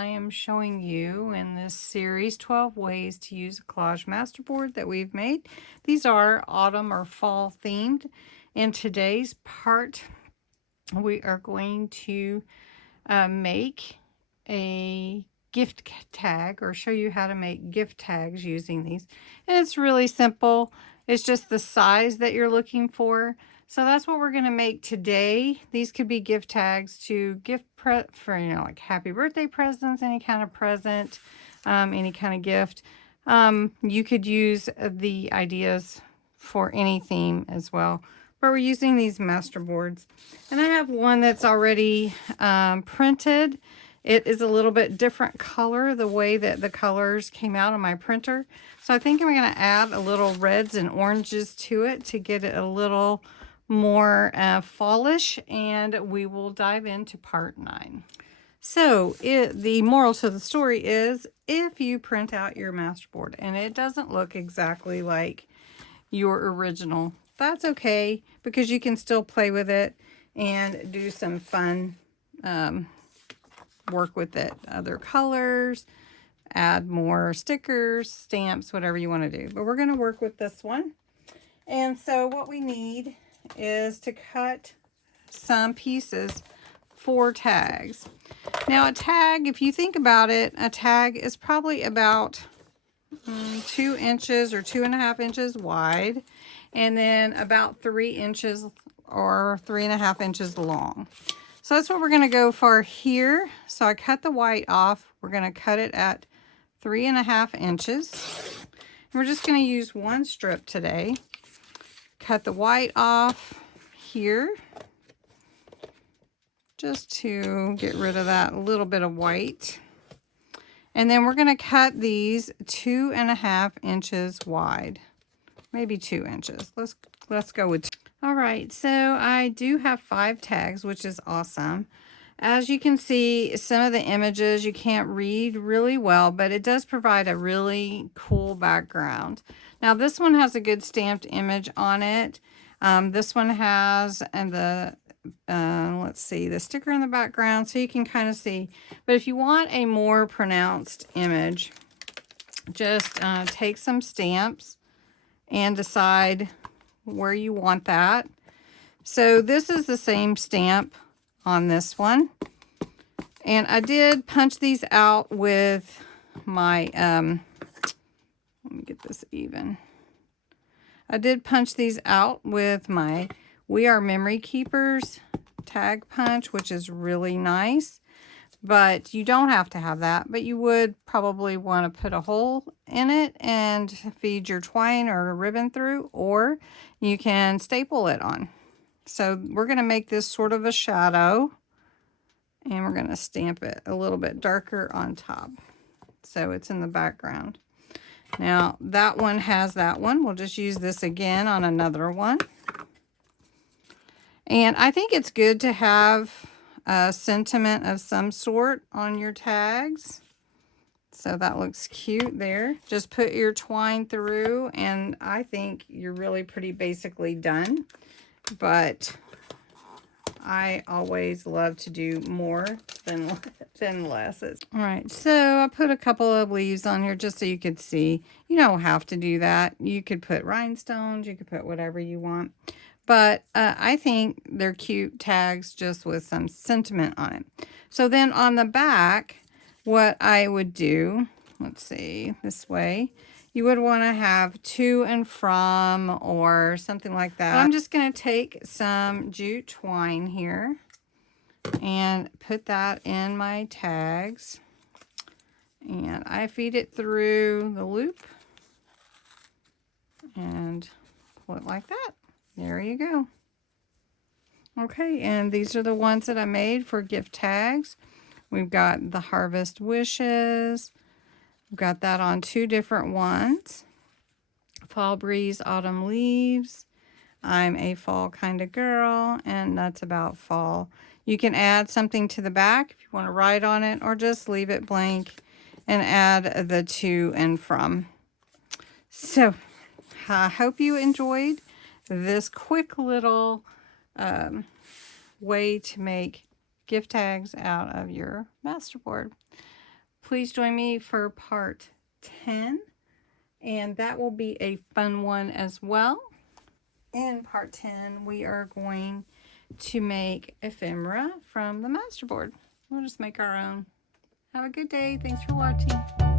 I am showing you in this series 12 ways to use a collage masterboard that we've made. These are autumn or fall themed. In today's part, we are going to make a gift tag, or show you how to make gift tags using these. And it's really simple. It's just the size that you're looking for. So that's what we're going to make today. These could be gift tags to gift for, like happy birthday presents, any kind of present, any kind of gift. You could use the ideas for any theme as well. But we're using these master boards. And I have one that's already printed. It is a little bit different color, the way that the colors came out on my printer. So I think I'm going to add a little reds and oranges to it to get it a little more fallish, and we will dive into part 9. So the moral to the story is, if you print out your masterboard and it doesn't look exactly like your original, that's okay, because you can still play with it and do some fun work with it. Other colors, add more stickers, stamps, whatever you want to do. But we're going to work with this one. And so what we need is to cut some pieces for tags. Now a tag, if you think about it, a tag is probably about 2 inches or 2.5 inches wide, and then about 3 inches or 3.5 inches long. So that's what we're going to go for here. So I cut the white off. We're going to cut it at 3.5 inches. We're just going to use one strip today. Cut the white off here, just to get rid of that little bit of white. And then we're going to cut these 2.5 inches wide, maybe 2 inches. Let's go with 2. All right, so I do have 5 tags, which is awesome. As you can see, some of the images you can't read really well, but it does provide a really cool background. Now this one has a good stamped image on it. This one has, and let's see, the sticker in the background, so you can kind of see. But if you want a more pronounced image, just take some stamps and decide where you want that. So this is the same stamp on this one, and I did punch these out with my let me get this even. I did punch these out with my We Are Memory Keepers tag punch, which is really nice. But you don't have to have that, but you would probably want to put a hole in it and feed your twine or ribbon through, or you can staple it on. So we're going to make this sort of a shadow, and we're going to stamp it a little bit darker on top, so it's in the background. Now that one has that one. We'll just use this again on another one. And I think it's good to have a sentiment of some sort on your tags. So that looks cute there. Just put your twine through, and I think you're really pretty basically done. But I always love to do more than less. All right, so I put a couple of leaves on here just so you could see. You don't have to do that. You could put rhinestones, you could put whatever you want. But I think they're cute tags just with some sentiment on it. So then on the back, what I would do, let's see, this way, you would want to have to and from or something like that. But I'm just going to take some jute twine here and put that in my tags. And I feed it through the loop and pull it like that. There you go. Okay, and these are the ones that I made for gift tags. We've got the Harvest Wishes. We've got that on 2 different ones. Fall Breeze, Autumn Leaves. I'm a fall kind of girl, and that's about fall. You can add something to the back if you want to write on it, or just leave it blank and add the to and from. So I hope you enjoyed this quick little way to make gift tags out of your masterboard. please join me for part 10. And that will be a fun one as well. In part 10, we are going to make ephemera from the masterboard. We'll just make our own. Have a good day. Thanks for watching.